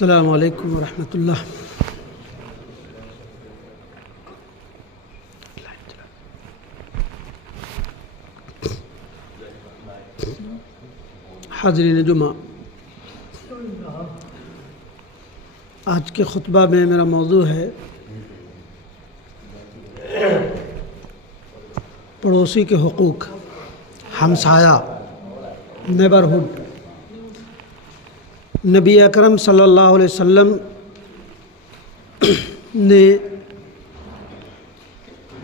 السلام علیکم ورحمۃ اللہ۔ حاضرین جمعہ، آج کے خطبہ میں میرا موضوع ہے پڑوسی کے حقوق، ہمسایہ، نیبرہڈ۔ نبی اکرم صلی اللہ علیہ وسلم نے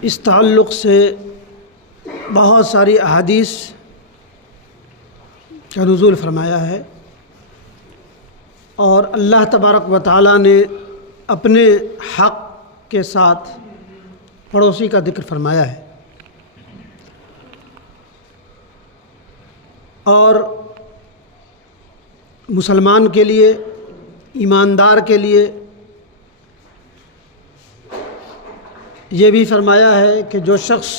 اس تعلق سے بہت ساری احادیث کا نزول فرمایا ہے، اور اللہ تبارک و تعالیٰ نے اپنے حق کے ساتھ پڑوسی کا ذکر فرمایا ہے، اور مسلمان کے لیے، ایماندار کے لیے یہ بھی فرمایا ہے کہ جو شخص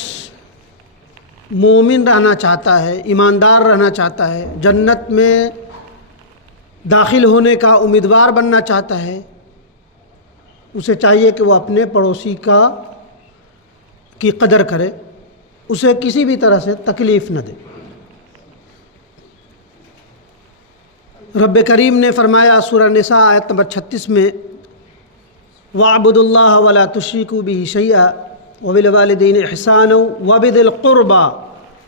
مومن رہنا چاہتا ہے، ایماندار رہنا چاہتا ہے، جنت میں داخل ہونے کا امیدوار بننا چاہتا ہے، اسے چاہیے کہ وہ اپنے پڑوسی کی قدر کرے، اسے کسی بھی طرح سے تکلیف نہ دے۔ رب کریم نے فرمایا سورہ نساء آیت نمبر 36 میں، وَاعْبُدُوا اللَّهَ وَلَا تُشْرِكُوا بِهِ شَيْئًا وَبِالْوَالِدَيْنِ إِحْسَانًا وَبِذِي الْقُرْبَى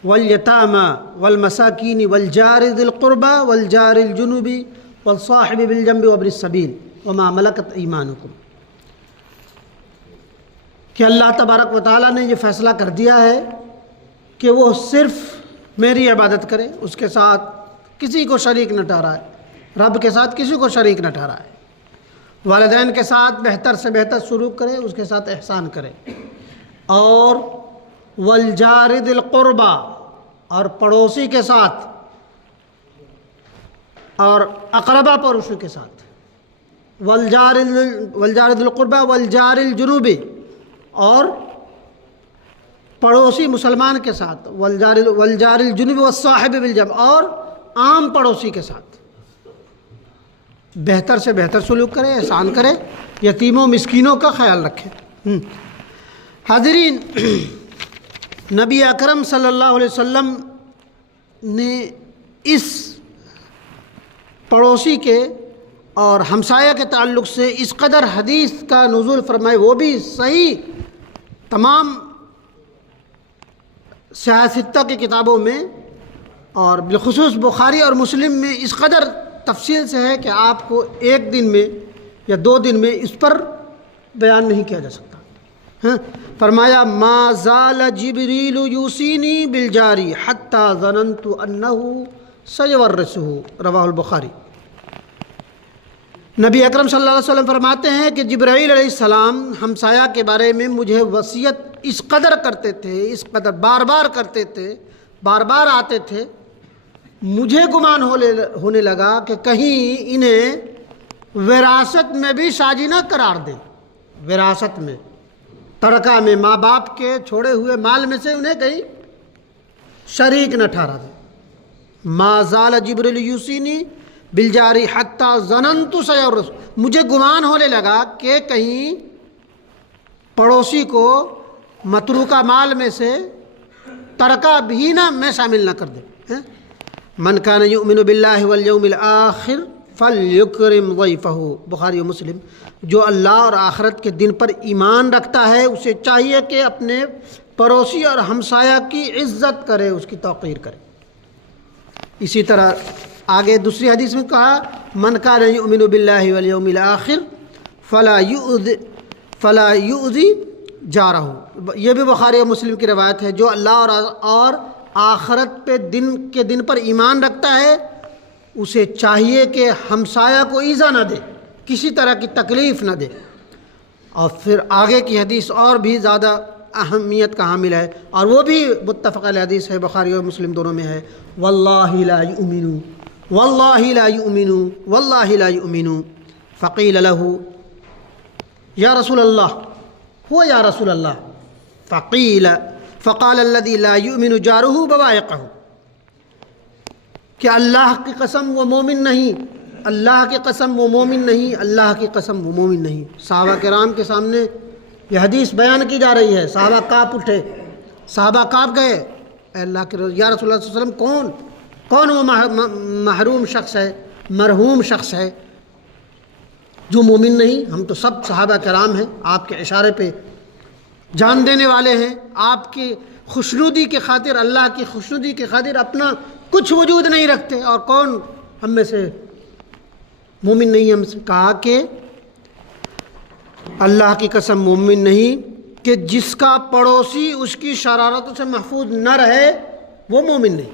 وَالْيَتَامَى وَالْمَسَاكِينِ وَالْجَارِ ذِي الْقُرْبَى وَالْجَارِ الْجُنُبِ وَالصَّاحِبِ بِالْجَنبِ وَابْنِ السَّبِيلِ وَمَا مَلَكَتْ أَيْمَانُكُمْ، کہ اللہ تبارک و تعالیٰ نے یہ فیصلہ کر دیا ہے کہ وہ صرف میری عبادت کرے، اس کے ساتھ کسی کو شریک نہ ٹھہرائے، رب کے ساتھ کسی کو شریک نہ ٹھہرائے، والدین کے ساتھ بہتر سے بہتر سلوک کرے، اس کے ساتھ احسان کرے، اور والجار ذی القربى، اور پڑوسی کے ساتھ اور اقربا پڑوسی کے ساتھ، والجار ذی القربى والجار الجنوب، اور پڑوسی مسلمان کے ساتھ، والجار الجنوب والصاحب بالجنب، اور عام پڑوسی کے ساتھ بہتر سے بہتر سلوک کرے، احسان کرے، یتیموں مسکینوں کا خیال رکھے۔ حاضرین، نبی اکرم صلی اللہ علیہ وسلم نے اس پڑوسی کے اور ہمسایہ کے تعلق سے اس قدر حدیث کا نزول فرمائے، وہ بھی صحیح تمام صحاح ستہ کی کتابوں میں، اور بالخصوص بخاری اور مسلم میں اس قدر تفصیل سے ہے کہ آپ کو ایک دن میں یا 2 دن میں اس پر بیان نہیں کیا جا سکتا۔ فرمایا ما زال جبریل یوصینی بالجاری حتی ظننت انہ سیورثہ، رواہ البخاری۔ نبی اکرم صلی اللہ علیہ وسلم فرماتے ہیں کہ جبرائیل علیہ السلام ہمسایہ کے بارے میں مجھے وصیت اس قدر کرتے تھے، اس قدر بار بار کرتے تھے، بار بار آتے تھے، مجھے گمان ہونے لگا کہ کہیں انہیں وراثت میں بھی شاجی نہ قرار دیں، وراثت میں، ترکہ میں، ماں باپ کے چھوڑے ہوئے مال میں سے انہیں کہیں شریک نہ ٹھہرا دیں۔ ما زال جبریل یوصینی بالجاری حتی ظننت سیورث، مجھے گمان ہونے لگا کہ کہیں پڑوسی کو متروکہ مال میں سے ترکہ بھی نہ میں شامل نہ کر دیں۔ من کان یؤمن باللہ والیوم الآخر فلیکرم ضیفہ، بخاری و مسلم۔ جو اللہ اور آخرت کے دن پر ایمان رکھتا ہے اسے چاہیے کہ اپنے پڑوسی اور ہمسایہ کی عزت کرے، اس کی توقیر کرے۔ اسی طرح آگے دوسری حدیث میں کہا من کان یؤمن باللہ والیوم الآخر فلا یؤذی جارہ، یہ بھی بخاری و مسلم کی روایت ہے۔ جو اللہ اور آخرت پہ دن پر ایمان رکھتا ہے اسے چاہیے کہ ہمسایہ کو ایذا نہ دے، کسی طرح کی تکلیف نہ دے۔ اور پھر آگے کی حدیث اور بھی زیادہ اہمیت کا حامل ہے، اور وہ بھی متفق علیہ حدیث ہے، بخاری اور مسلم دونوں میں ہے، واللہ لا یؤمن واللہ لا یؤمن واللہ لا یؤمن فقیل له یا رسول اللہ هو یا رسول اللہ فقال الذي لا يؤمن جاره بوائقه، کہ اللہ کی قسم وہ مومن نہیں اللہ کی قسم وہ مومن نہیں، اللہ کی قسم وہ مومن نہیں۔ صحابہ کرام کے سامنے یہ حدیث بیان کی جا رہی ہے، صحابہ کانپ اٹھے، صحابہ کانپ گئے، اے اللہ کے رسول، یا رسول اللہ صلی اللہ علیہ وسلم کون وہ محروم شخص ہے، مرحوم شخص ہے جو مومن نہیں؟ ہم تو سب صحابہ کرام ہیں، آپ کے اشارے پہ جان دینے والے ہیں، آپ کی خوشنودی کے خاطر، اللہ کی خوشنودی کے خاطر اپنا کچھ وجود نہیں رکھتے، اور کون ہم میں سے مومن نہیں؟ ہم سے کہا کہ اللہ کی قسم مومن نہیں کہ جس کا پڑوسی اس کی شرارتوں سے محفوظ نہ رہے وہ مومن نہیں،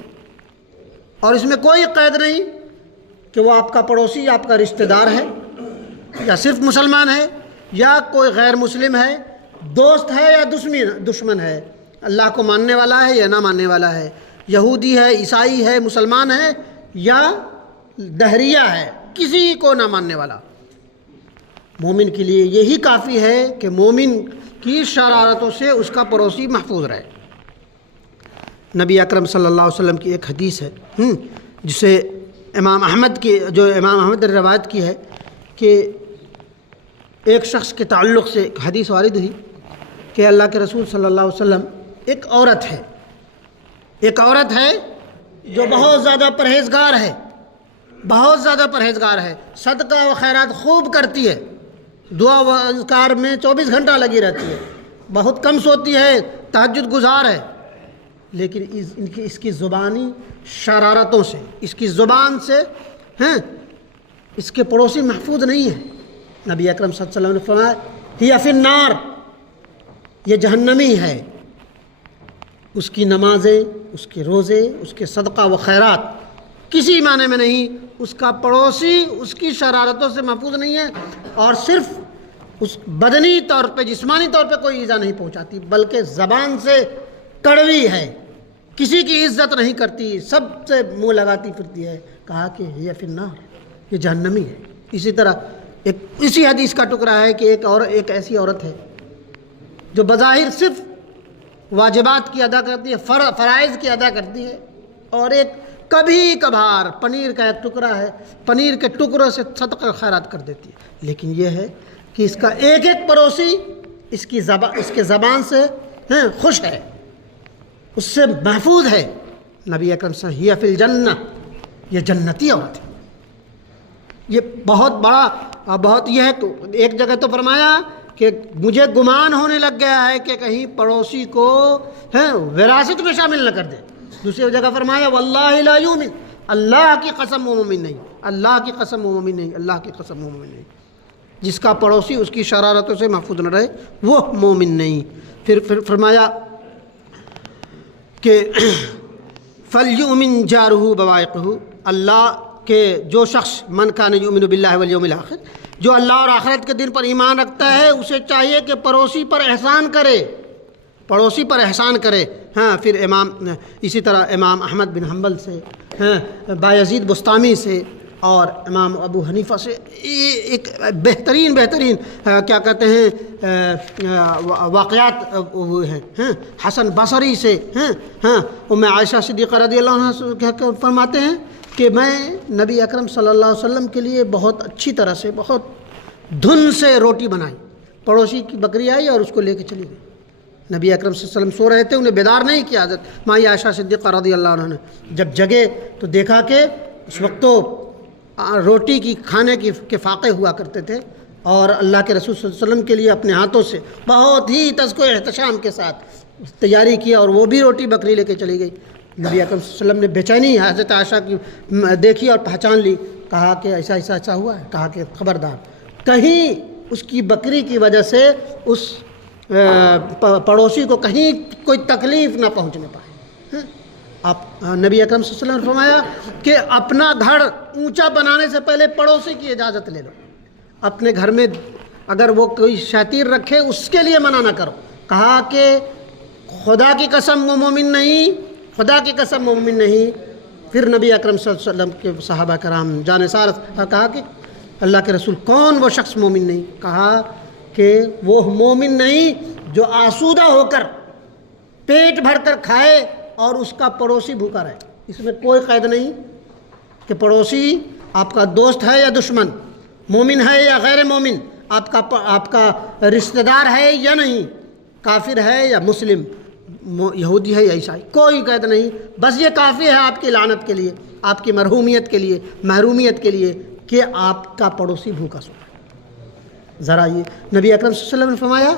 اور اس میں کوئی قید نہیں کہ وہ آپ کا پڑوسی یا آپ کا رشتہ دار ہے، یا صرف مسلمان ہے، یا کوئی غیر مسلم ہے، دوست ہے یا دشمن ہے، اللہ کو ماننے والا ہے یا نہ ماننے والا ہے، یہودی ہے، عیسائی ہے، مسلمان ہے یا دہریہ ہے، کسی کو نہ ماننے والا۔ مومن کے لیے یہی کافی ہے کہ مومن کی شرارتوں سے اس کا پڑوسی محفوظ رہے۔ نبی اکرم صلی اللہ علیہ وسلم کی ایک حدیث ہے جسے امام احمد نے روایت کی ہے کہ ایک شخص کے تعلق سے ایک حدیث وارد ہوئی کہ اللہ کے رسول صلی اللہ علیہ وسلم، ایک عورت ہے جو بہت زیادہ پرہیزگار ہے، صدقہ و خیرات خوب کرتی ہے، دعا و اذکار میں 24 گھنٹہ لگی رہتی ہے، بہت کم سوتی ہے، تہجد گزار ہے، لیکن اس کی زبانی شرارتوں سے، اس کی زبان سے اس کے پڑوسی محفوظ نہیں ہیں۔ نبی اکرم صلی اللہ علیہ وسلم نے فرمایا ہی فی النار، یہ جہنمی ہے، اس کی نمازیں، اس کے روزے، اس کے صدقہ و خیرات کسی معنی میں نہیں، اس کا پڑوسی اس کی شرارتوں سے محفوظ نہیں ہے، اور صرف اس بدنی طور پہ، جسمانی طور پہ کوئی ایذا نہیں پہنچاتی، بلکہ زبان سے کڑوی ہے، کسی کی عزت نہیں کرتی، سب سے منہ لگاتی پھرتی ہے۔ کہا کہ یہ فی النار، یہ جہنمی ہے۔ اسی طرح اسی حدیث کا ٹکڑا ہے کہ ایک ایسی عورت ہے جو بظاہر صرف واجبات کی ادا کرتی ہے، فرائض کی ادا کرتی ہے، اور ایک کبھی کبھار پنیر کا ایک ٹکڑا ہے، پنیر کے ٹکڑوں سے صدقہ خیرات کر دیتی ہے، لیکن یہ ہے کہ اس کا ایک پڑوسی اس کے زبان سے خوش ہے، اس سے محفوظ ہے۔ نبی اکرم صلی اللہ علیہ وسلم فی الجنہ، یہ جنتی عورت ہے۔ یہ بہت بڑا یہ ہے، ایک جگہ تو فرمایا کہ مجھے گمان ہونے لگ گیا ہے کہ کہیں پڑوسی کو وراثت میں شامل نہ کر دے۔ دوسری جگہ فرمایا واللہ لا یؤمن، اللہ کی قسم وہ مومن نہیں، اللہ کی قسم وہ مومن نہیں، اللہ کی قسم وہ مومن نہیں، جس کا پڑوسی اس کی شرارتوں سے محفوظ نہ رہے وہ مومن نہیں۔ پھر فرمایا کہ فَلْيُؤْمِنْ جَارُهُ بَوَائِقُهُ، اللہ کے جو شخص من کان یؤمن باللہ والیوم الآخر، جو اللہ اور آخرت کے دن پر ایمان رکھتا ہے، اسے چاہیے کہ پڑوسی پر احسان کرے۔ پھر اسی طرح امام احمد بن حنبل سے، بایزید بستامی سے، اور امام ابو حنیفہ سے ایک بہترین کیا کہتے ہیں واقعات ہوئے ہیں۔ حسن بصری سے ام عائشہ صدیقہ رضی اللہ عنہ فرماتے ہیں کہ میں نبی اکرم صلی اللہ علیہ وسلم کے لیے بہت اچھی طرح سے، بہت دھن سے روٹی بنائی، پڑوسی کی بکری آئی اور اس کو لے کے چلی گئی۔ نبی اکرم صلی اللہ علیہ وسلم سو رہے تھے، انہیں بیدار نہیں کیا حضرت ماں عائشہ صدیقہ رضی اللہ عنہ نے جب جگے تو دیکھا کہ اس وقت تو روٹی کی کھانے کے فاقے ہوا کرتے تھے، اور اللہ کے رسول صلی اللہ علیہ وسلم کے لیے اپنے ہاتھوں سے بہت ہی تذکر و احتشام کے ساتھ تیاری کی، اور وہ بھی روٹی بکری لے کے چلی گئی۔ نبی اکرم صلی اللہ علیہ وسلم نے بے چینی حضرت عائشہ کی دیکھی اور پہچان لی، کہا کہ ایسا ہوا ہے، کہا کہ خبردار کہیں اس کی بکری کی وجہ سے اس پڑوسی کو کہیں کوئی تکلیف نہ پہنچنے پائے۔ آپ نبی اکرم صلی اللہ علیہ وسلم نے فرمایا کہ اپنا گھر اونچا بنانے سے پہلے پڑوسی کی اجازت لے لو، اپنے گھر میں اگر وہ کوئی شیطیر رکھے اس کے لیے منع نہ کرو۔ کہا کہ خدا کی قسم وہ مومن نہیں، خدا کی قسم مومن نہیں۔ پھر نبی اکرم صلی اللہ علیہ وسلم کے صحابہ کرام جانثار کہا کہ اللہ کے رسول کون وہ شخص مومن نہیں؟ کہا کہ وہ مومن نہیں جو آسودہ ہو کر پیٹ بھر کر کھائے اور اس کا پڑوسی بھوکا رہے۔ اس میں کوئی قید نہیں کہ پڑوسی آپ کا دوست ہے یا دشمن، مومن ہے یا غیر مومن، آپ کا رشتہ دار ہے یا نہیں، کافر ہے یا مسلم، یہودی ہے یا عیسائی، کوئی قید نہیں، بس یہ کافی ہے آپ کی لعنت کے لیے، آپ کی مرحومیت کے لیے، محرومیت کے لیے کہ آپ کا پڑوسی بھوکا سو ہے۔ ذرا یہ نبی اکرم صلی اللہ علیہ وسلم نے فرمایا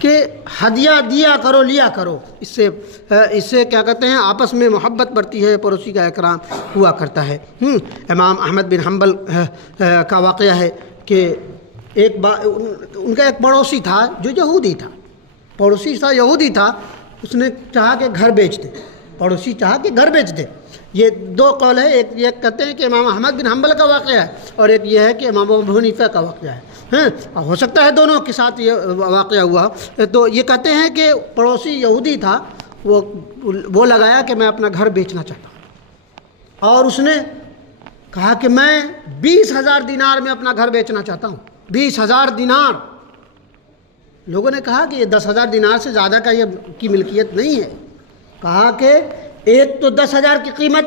کہ ہدیہ دیا کرو، لیا کرو، اس سے کیا کہتے ہیں آپس میں محبت بڑھتی ہے، پڑوسی کا اکرام ہوا کرتا ہے۔ امام احمد بن حنبل کا واقعہ ہے کہ ان کا ایک پڑوسی تھا جو یہودی تھا، پڑوسی تھا یہودی تھا، اس نے چاہا کہ گھر بیچ دے، پڑوسی چاہا کہ گھر بیچ دے۔ یہ دو قول ہے، ایک یہ کہتے ہیں کہ امام احمد بن حنبل کا واقعہ ہے اور ایک یہ ہے کہ امام ابو حنیفہ کا واقعہ ہے، ہو سکتا ہے دونوں کے ساتھ یہ واقعہ ہوا۔ تو یہ کہتے ہیں کہ پڑوسی یہودی تھا، وہ لگایا کہ میں اپنا گھر بیچنا چاہتا ہوں، اور اس نے کہا کہ میں 20,000 دینار میں اپنا گھر بیچنا چاہتا ہوں۔ 20,000 دینار، لوگوں نے کہا کہ یہ 10,000 دینار سے زیادہ کی ملکیت نہیں ہے، کہا کہ ایک تو 10,000 کی قیمت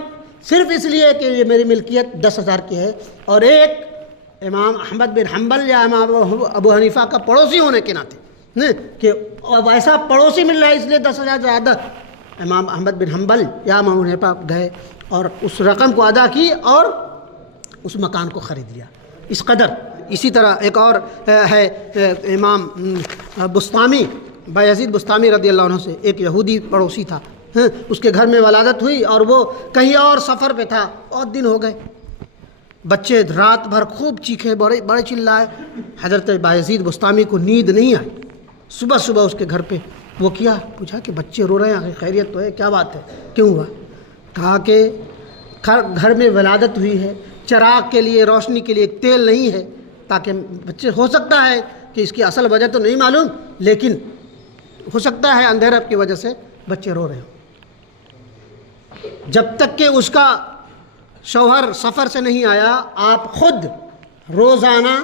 صرف اس لیے کہ یہ میری ملکیت 10,000 کی ہے، اور ایک امام احمد بن حنبل یا امام ابو حنیفہ کا پڑوسی ہونے کے ناطے کہ ایسا پڑوسی مل رہا ہے اس لیے 10,000 زیادہ۔ امام احمد بن حنبل یا امام ابو حنیفہ گئے اور اس رقم کو ادا کی اور اس مکان کو خرید لیا، اس قدر۔ اسی طرح ایک اور ہے امام بسطامی، بایزید بسطامی رضی اللہ عنہ سے ایک یہودی پڑوسی تھا، اس کے گھر میں ولادت ہوئی اور وہ کہیں اور سفر پہ تھا، اور دن ہو گئے، بچے رات بھر خوب چیخے، بڑے چلائے، حضرت بایزید بسطامی کو نیند نہیں آئی، صبح اس کے گھر پہ وہ پوچھا کہ بچے رو رہے ہیں، خیریت تو ہے، کیا بات ہے، کیوں ہوا؟ کہا کہ گھر میں ولادت ہوئی ہے، چراغ کے لیے، روشنی کے لیے تیل نہیں ہے، تاکہ بچے، ہو سکتا ہے کہ اس کی اصل وجہ تو نہیں معلوم، لیکن ہو سکتا ہے اندھیرا کی وجہ سے بچے رو رہے ہوں۔ جب تک کہ اس کا شوہر سفر سے نہیں آیا، آپ خود روزانہ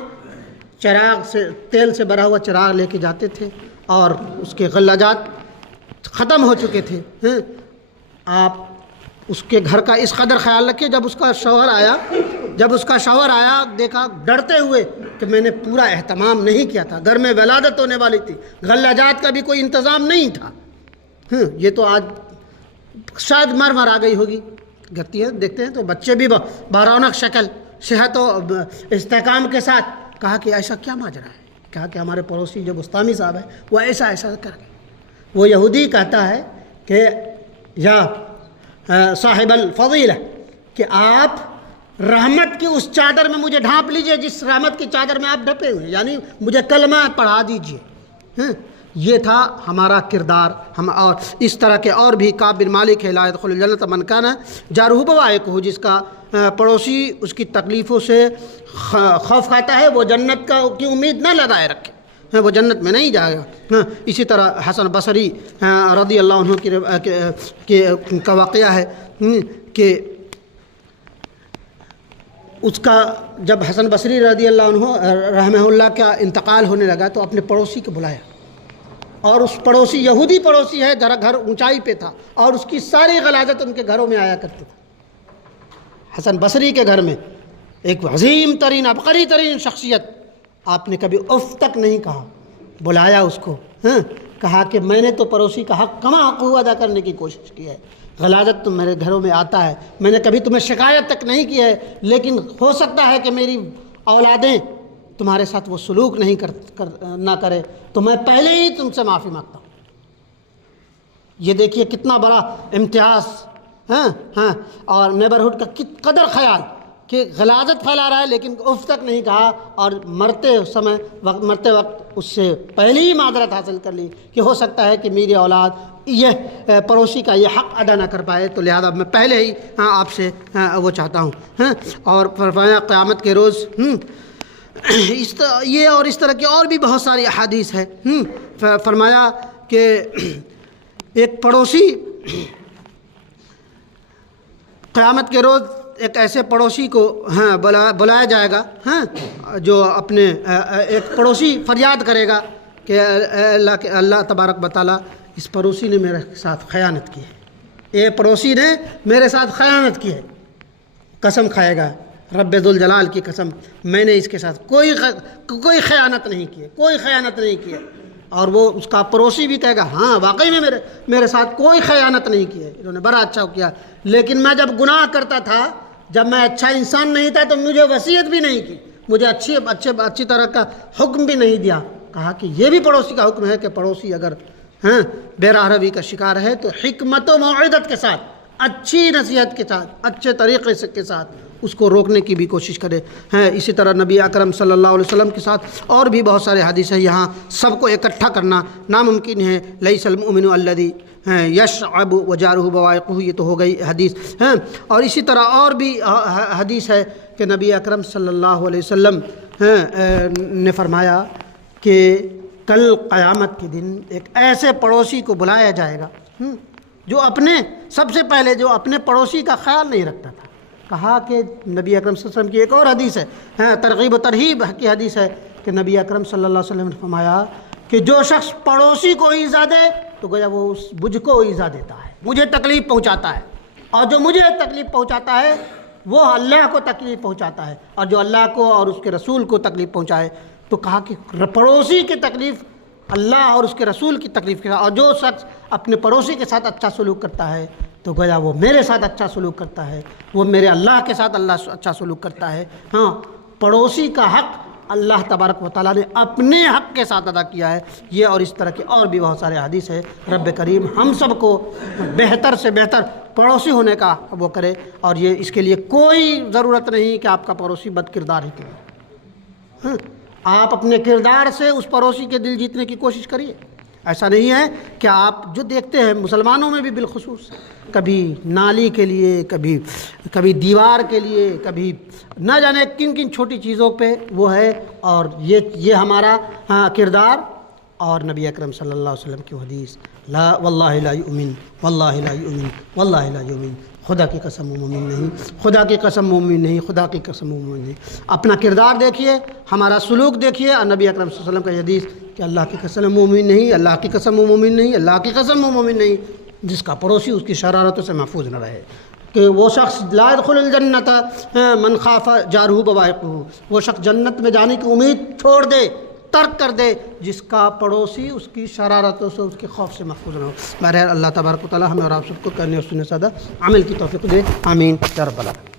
چراغ سے، تیل سے بھرا ہوا چراغ لے کے جاتے تھے، اور اس کے غلاجات ختم ہو چکے تھے۔ آپ اس کے گھر کا اس قدر خیال رکھے، جب اس کا شوہر آیا دیکھا ڈرتے ہوئے کہ میں نے پورا اہتمام نہیں کیا تھا، گھر میں ولادت ہونے والی تھی، غلاجات کا بھی کوئی انتظام نہیں تھا، یہ تو آج شاید مر آ گئی ہوگی، گرتی ہے دیکھتے ہیں تو بچے بھی برونق شکل، صحت و استحکام کے ساتھ۔ کہا کہ ایسا کیا ماجرا ہے؟ کہا کہ ہمارے پڑوسی جو بسطامی صاحب ہے وہ ایسا کر گئے۔ وہ یہودی کہتا ہے کہ یا صاحب الفضیلہ، کہ آپ رحمت کی اس چادر میں مجھے ڈھانپ لیجئے جس رحمت کی چادر میں آپ ڈھپے ہوئے، یعنی مجھے کلمہ پڑھا دیجئے۔ یہ تھا ہمارا کردار۔ ہم اور اس طرح کے اور بھی، کعب بن مالک ہے، لا يدخل الجنة من كان جارہ بوائقہ، جس کا پڑوسی اس کی تکلیفوں سے خوف کھاتا ہے، وہ جنت کی امید نہ لگائے رکھے، وہ جنت میں نہیں جائے گا۔ اسی طرح حسن بصری رضی اللہ عنہ کا واقعہ ہے کہ اس کا جب حسن بصری رضی اللہ عنہ رحمہ اللہ کا انتقال ہونے لگا تو اپنے پڑوسی کو بلایا، اور اس پڑوسی یہودی پڑوسی ہے، ذرا گھر اونچائی پہ تھا، اور اس کی ساری غلاظت ان کے گھروں میں آیا کرتے تھے۔ حسن بصری کے گھر میں ایک عظیم ترین، عبقری ترین شخصیت، آپ نے کبھی اف تک نہیں کہا، بلایا اس کو، کہا کہ میں نے تو پڑوسی کا حق کما حق ادا کرنے کی کوشش کی ہے، غلاظت تو میرے گھروں میں آتا ہے، میں نے کبھی تمہیں شکایت تک نہیں کی ہے، لیکن ہو سکتا ہے کہ میری اولادیں تمہارے ساتھ وہ سلوک نہ کرے، تو میں پہلے ہی تم سے معافی مانگتا ہوں۔ یہ دیکھیے کتنا بڑا امتیاز، اور نیبرہڈ کا قدر خیال کہ غلاظت پھیلا رہا ہے لیکن اف تک نہیں کہا، اور مرتے وقت اس سے پہلے ہی معذرت حاصل کر لی کہ ہو سکتا ہے کہ میری اولاد یہ پڑوسی کا یہ حق ادا نہ کر پائے، تو لہذا میں پہلے ہی آپ سے وہ چاہتا ہوں۔ اور فرمایا قیامت کے روز یہ اور اس طرح کی اور بھی بہت ساری احادیث ہے۔ فرمایا کہ ایک پڑوسی، قیامت کے روز ایک ایسے پڑوسی کو بلایا جائے گا، جو اپنے ایک پڑوسی فریاد کرے گا کہ اللہ تبارک و تعالیٰ، اس پڑوسی نے میرے ساتھ خیانت کی ہے، یہ پڑوسی نے میرے ساتھ خیانت کی ہے، قسم کھائے گا، رب ذوالجلال کی قسم میں نے اس کے ساتھ کوئی خیانت نہیں کی، کوئی خیانت نہیں کی۔ اور وہ اس کا پڑوسی بھی کہے گا ہاں واقعی میں میرے ساتھ کوئی خیانت نہیں کی ہے، انہوں نے بڑا اچھا کیا، لیکن میں جب گناہ کرتا تھا، جب میں اچھا انسان نہیں تھا تو مجھے وصیت بھی نہیں کی، مجھے اچھی طرح کا حکم بھی نہیں دیا۔ کہا کہ یہ بھی پڑوسی کا حکم ہے کہ پڑوسی اگر بے راہ روی کا شکار ہے تو حکمت و موعظت کے ساتھ، اچھی نصیحت کے ساتھ، اچھے طریقے کے ساتھ اس کو روکنے کی بھی کوشش کرے۔ اسی طرح نبی اکرم صلی اللہ علیہ وسلم کے ساتھ اور بھی بہت سارے حدیث ہیں، یہاں سب کو اکٹھا کرنا ناممکن ہے۔ لیس المؤمن الذی یشعب وجارہ بوائقہ، یہ تو ہو گئی حدیث۔ اور اسی طرح اور بھی حدیث ہے کہ نبی اکرم صلی اللہ علیہ وسلم نے فرمایا کہ کل قیامت کے دن ایک ایسے پڑوسی کو بلایا جائے گا جو سب سے پہلے جو اپنے پڑوسی کا خیال نہیں رکھتا تھا۔ کہا کہ نبی اکرم صلی اللہ علیہ وسلم کی ایک اور حدیث ہے، ترغیب و ترہیب کی حدیث ہے کہ نبی اکرم صلی اللہ علیہ وسلم نے فرمایا کہ جو شخص پڑوسی کو ایذا دے تو گویا وہ مجھ کو ایذا دیتا ہے، مجھے تکلیف پہنچاتا ہے، اور جو مجھے تکلیف پہنچاتا ہے وہ اللہ کو تکلیف پہنچاتا ہے، اور جو اللہ کو اور اس کے رسول کو تکلیف پہنچائے۔ تو کہا کہ پڑوسی کی تکلیف اللہ اور اس کے رسول کی تکلیف کے ساتھ، اور جو شخص اپنے پڑوسی کے ساتھ اچھا سلوک کرتا ہے تو گویا وہ میرے ساتھ اچھا سلوک کرتا ہے، وہ میرے اللہ کے ساتھ اللہ اچھا سلوک کرتا ہے۔ پڑوسی کا حق اللہ تبارک و تعالیٰ نے اپنے حق کے ساتھ ادا کیا ہے۔ یہ اور اس طرح کے اور بھی بہت سارے حدیث ہے۔ رب کریم ہم سب کو بہتر سے بہتر پڑوسی ہونے کا وہ کرے، اور یہ اس کے لیے کوئی ضرورت نہیں کہ آپ کا پڑوسی بد کردار ہی کرے، آپ اپنے کردار سے اس پڑوسی کے دل جیتنے کی کوشش کریے۔ ایسا نہیں ہے کہ آپ جو دیکھتے ہیں مسلمانوں میں بھی بالخصوص، کبھی نالی کے لیے، کبھی دیوار کے لیے، کبھی نہ جانے کن کن چھوٹی چیزوں پہ وہ ہے، اور یہ ہمارا کردار۔ اور نبی اکرم صلی اللہ علیہ وسلم کی حدیث، لا واللہ لا یؤمن، واللہ لا یؤمن، واللہ لا یؤمن، خدا کی قسم وہ مومن نہیں، خدا کی قسم مومن نہیں، خدا کی قسم وہ مومن نہیں۔ اپنا کردار دیکھیے، ہمارا سلوک دیکھیے، اور نبی اکرم صلی اللہ علیہ وسلم کا حدیث کہ اللہ کی قسم مومن نہیں، اللہ کی قسم وہ مومن نہیں، اللہ کی قسم وہ مومن نہیں، جس کا پڑوسی اس کی شرارتوں سے محفوظ نہ رہے۔ کہ وہ شخص لا يدخل الجنت من خاف جارہ بوائقہ، وہ شخص جنت میں جانے کی امید چھوڑ دے، ترک کر دے، جس کا پڑوسی اس کی شرارتوں سے، اس کے خوف سے محفوظ نہ ہو۔ بہرحال اللہ تبارک و تعالی ہمیں اور آپ سب کو کرنے اور سننے سادہ عمل کی توفیق دے، آمین یا رب العالمین۔